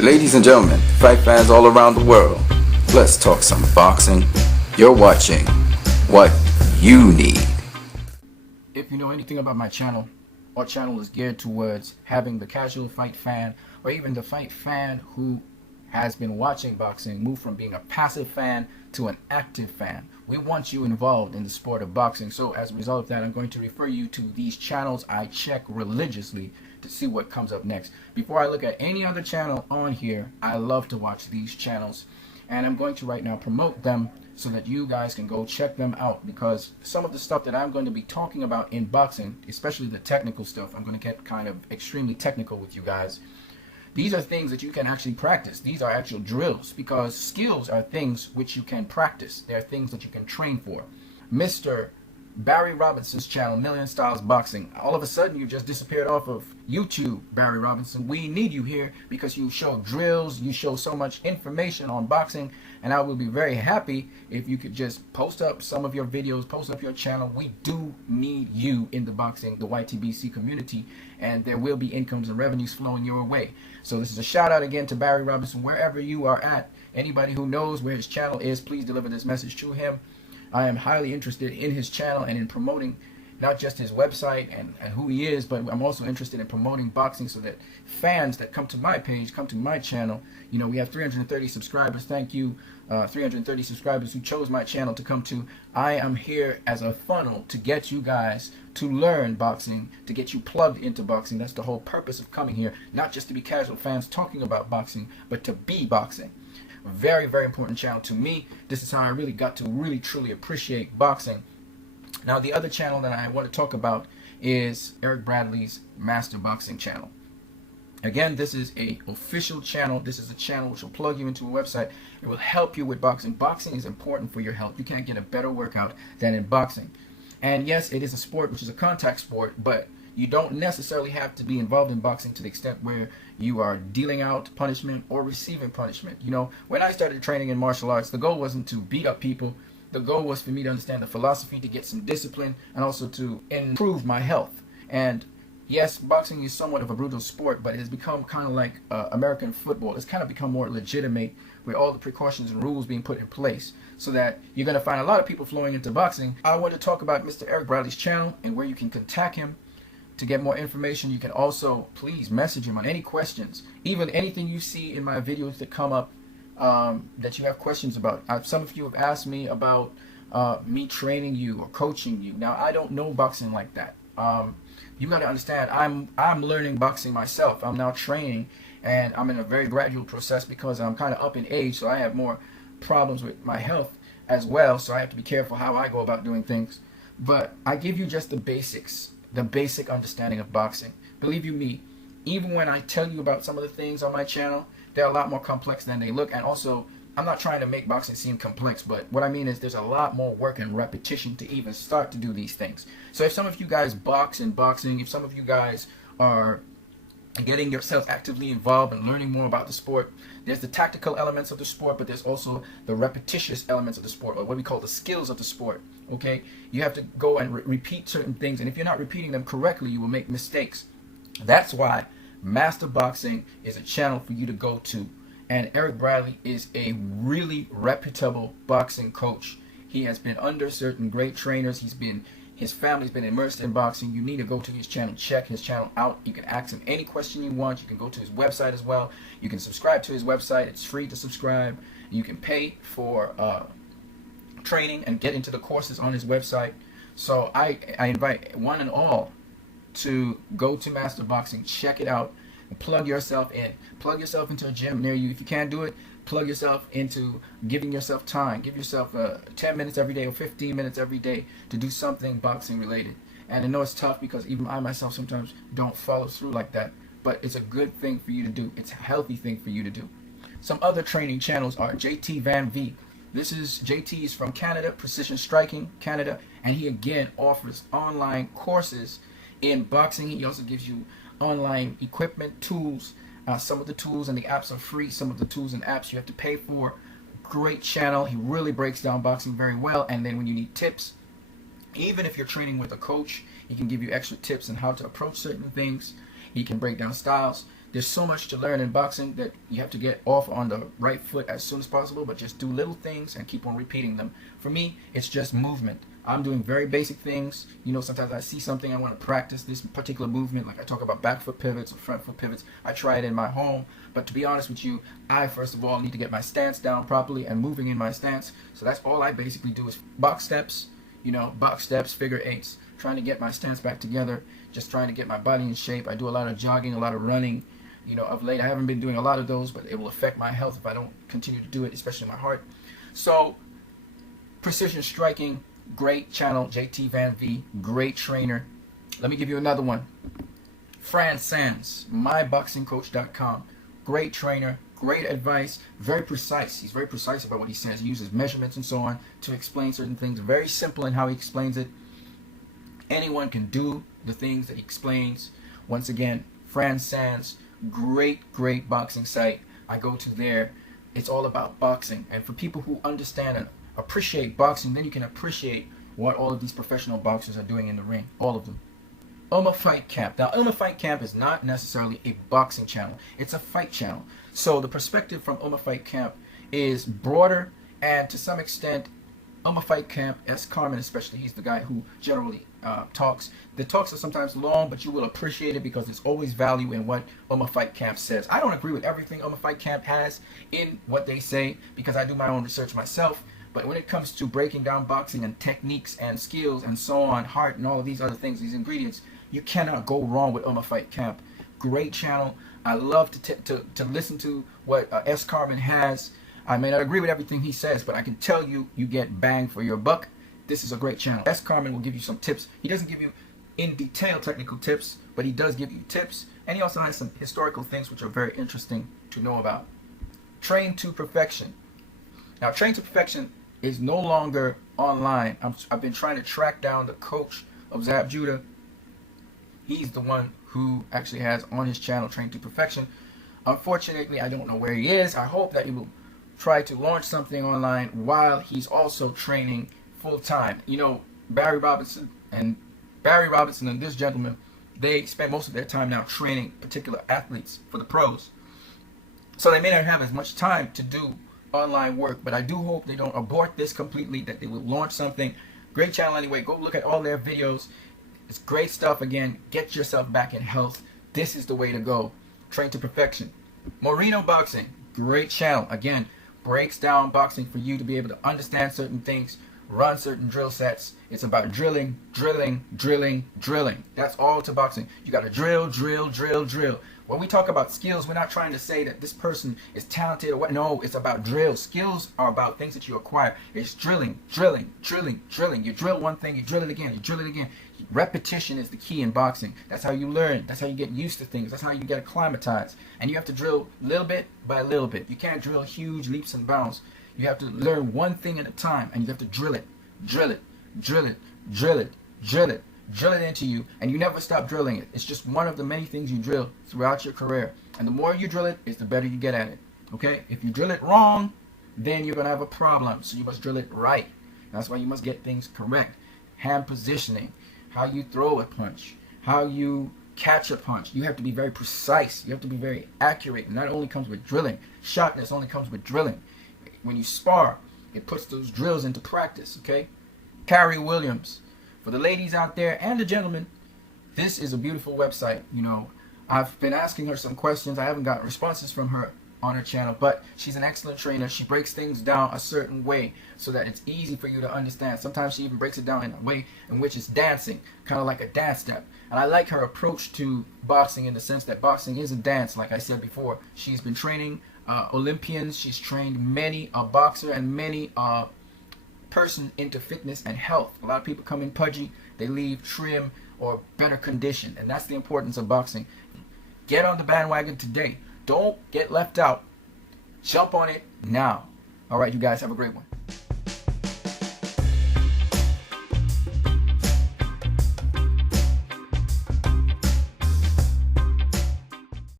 Ladies and gentlemen, fight fans all around the world, let's talk some boxing. You're watching What You Need. If you know anything about my channel, our channel is geared towards having the casual fight fan or even the fight fan who has been watching boxing move from being a passive fan to an active fan. We want you involved in the sport of boxing. So as a result of that, I'm going to refer you to these channels I check religiously to see what comes up next. Before I look at any other channel on here, I love to watch these channels. And I'm going to right now promote them so that you guys can go check them out, because some of the stuff that I'm going to be talking about in boxing, especially the technical stuff, I'm going to get kind of extremely technical with you guys. These are things that you can actually practice. These are actual drills, because skills are things which you can practice. They're things that you can train for. Mr. Barry Robinson's channel, Million Styles Boxing. All of a sudden, you just disappeared off of YouTube, Barry Robinson. We need you here because you show drills, you show so much information on boxing, and I will be very happy if you could just post up some of your videos, post up your channel. We do need you in the boxing, the YTBC community, and there will be incomes and revenues flowing your way. So this is a shout out again to Barry Robinson, wherever you are at. Anybody who knows where his channel is, please deliver this message to him. I am highly interested in his channel and in promoting not just his website and who he is, but I'm also interested in promoting boxing so that fans that come to my page, come to my channel, you know, we have 330 subscribers. Thank you, 330 subscribers who chose my channel to come to. I am here as a funnel to get you guys to learn boxing, to get you plugged into boxing. That's the whole purpose of coming here, not just to be casual fans talking about boxing, but to be boxing. Very, very important channel to me. This is how I really got to really truly appreciate boxing. Now, the other channel that I want to talk about is Eric Bradley's Master Boxing channel. Again, this is a official channel. This is a channel which will plug you into a website. It will help you with boxing. Boxing is important for your health. You can't get a better workout than in boxing. And yes, it is a sport which is a contact sport, but you don't necessarily have to be involved in boxing to the extent where you are dealing out punishment or receiving punishment. You know, when I started training in martial arts, the goal wasn't to beat up people. The goal was for me to understand the philosophy, to get some discipline, and also to improve my health. And yes, boxing is somewhat of a brutal sport, but it has become kind of like American football. It's kind of become more legitimate with all the precautions and rules being put in place, so that you're going to find a lot of people flowing into boxing. I want to talk about Mr. Eric Bradley's channel and where you can contact him to get more information. You can also please message him on any questions, even anything you see in my videos that come up that you have questions about. Some of you have asked me about me training you or coaching you. Now, I don't know boxing like that. You got to understand, I'm learning boxing myself. I'm now training, and I'm in a very gradual process because I'm kind of up in age, so I have more problems with my health as well, so I have to be careful how I go about doing things. But I give you just the basics, the basic understanding of boxing. Believe you me, even when I tell you about some of the things on my channel, they're a lot more complex than they look. And also, I'm not trying to make boxing seem complex, but what I mean is there's a lot more work and repetition to even start to do these things. So if some of you guys box in boxing, if some of you guys are getting yourself actively involved and learning more about the sport, there's the tactical elements of the sport, but there's also the repetitious elements of the sport, or what we call the skills of the sport. Okay, you have to go and repeat certain things, and if you're not repeating them correctly, you will make mistakes. That's why Master Boxing is a channel for you to go to. And Eric Bradley is a really reputable boxing coach. He has been under certain great trainers. His family's been immersed in boxing. You need to go to his channel, check his channel out. You can ask him any question you want. You can go to his website as well. You can subscribe to his website. It's free to subscribe. You can pay for training and get into the courses on his website. So I invite one and all to go to Master Boxing, check it out, and plug yourself in. Plug yourself into a gym near you. If you can't do it, plug yourself into giving yourself time. Give yourself 10 minutes every day or 15 minutes every day to do something boxing related. And I know it's tough because even I myself sometimes don't follow through like that, but it's a good thing for you to do. It's a healthy thing for you to do. Some other training channels are JT Van V. This is JT's from Canada, Precision Striking Canada, and he again offers online courses in boxing. He also gives you online equipment, tools. Some of the tools and the apps are free. Some of the tools and apps you have to pay for. Great channel. He really breaks down boxing very well. And then when you need tips, even if you're training with a coach, he can give you extra tips on how to approach certain things. He can break down styles. There's so much to learn in boxing that you have to get off on the right foot as soon as possible, but just do little things and keep on repeating them. For me, it's just movement. I'm doing very basic things. You know, sometimes I see something, I want to practice this particular movement, like I talk about back foot pivots or front foot pivots. I try it in my home, but to be honest with you, I first of all need to get my stance down properly and moving in my stance. So that's all I basically do is box steps, you know, box steps, figure eights, trying to get my stance back together, just trying to get my body in shape. I do a lot of jogging, a lot of running. You know, of late I haven't been doing a lot of those, but it will affect my health if I don't continue to do it, especially my heart. So, precision striking, great channel, JT Van V, great trainer. Let me give you another one. Fran Sands, myboxingcoach.com, great trainer, great advice, very precise. He's very precise about what he says. He uses measurements and so on to explain certain things. Very simple in how he explains it. Anyone can do the things that he explains. Once again, Fran Sands, great boxing site. I go to there. It's all about boxing, and for people who understand and appreciate boxing, then you can appreciate what all of these professional boxers are doing in the ring, all of them. IMMA Fight Camp. Now, IMMA Fight Camp is not necessarily a boxing channel. It's a fight channel. So the perspective from IMMA Fight Camp is broader, and to some extent, IMMA Fight Camp, S. Carmen especially, he's the guy who generally talks. The talks are sometimes long, but you will appreciate it because there's always value in what IMMA Fight Camp says. I don't agree with everything IMMA Fight Camp has in what they say because I do my own research myself. But when it comes to breaking down boxing and techniques and skills and so on, heart and all of these other things, these ingredients, you cannot go wrong with IMMA Fight Camp. Great channel. I love to listen to what S. Carmen has. I may not agree with everything he says, but I can tell you, you get bang for your buck. This is a great channel. S. Carmen will give you some tips. He doesn't give you in detail technical tips, but he does give you tips. And he also has some historical things which are very interesting to know about. Train to Perfection. Now, Train to Perfection is no longer online. I've been trying to track down the coach of Zab Judah. He's the one who actually has on his channel Train to Perfection. Unfortunately, I don't know where he is. I hope that he will try to launch something online while he's also training full-time. You know, Barry Robinson and this gentleman, they spend most of their time now training particular athletes for the pros. So they may not have as much time to do online work, but I do hope they don't abort this completely, that they will launch something. Great channel anyway. Go look at all their videos. It's great stuff. Again, get yourself back in health. This is the way to go. Train to Perfection. Moreno Boxing, great channel. Again, breaks down boxing for you to be able to understand certain things, run certain drill sets. It's about drilling. That's all to boxing. You got to drill. When we talk about skills, we're not trying to say that this person is talented or what. No, it's about drill. Skills are about things that you acquire. It's drilling. You drill one thing, you drill it again. Repetition is the key in boxing. That's how you learn. That's how you get used to things. That's how you get acclimatized. And you have to drill little bit by little bit. You can't drill huge leaps and bounds. You have to learn one thing at a time, and you have to drill it into you, and you never stop drilling it. It's just one of the many things you drill throughout your career. And the more you drill it, is the better you get at it. Okay? If you drill it wrong, then you're going to have a problem. So you must drill it right. That's why you must get things correct. Hand positioning, how you throw a punch, how you catch a punch. You have to be very precise. You have to be very accurate. And that only comes with drilling. Sharpness only comes with drilling. When you spar, it puts those drills into practice. Okay? Carrie Williams. For the ladies out there and the gentlemen, this is a beautiful website. You know, I've been asking her some questions. I haven't got responses from her on her channel, but she's an excellent trainer. She breaks things down a certain way so that it's easy for you to understand. Sometimes she even breaks it down in a way in which it's dancing, kind of like a dance step. And I like her approach to boxing in the sense that boxing is a dance, like I said before. She's been training Olympians. She's trained many a boxer and many person into fitness and health. A lot of people come in pudgy, they leave trim or better condition, and that's the importance of boxing. Get on the bandwagon today. Don't get left out. Jump on it now. All right, you guys have a great one.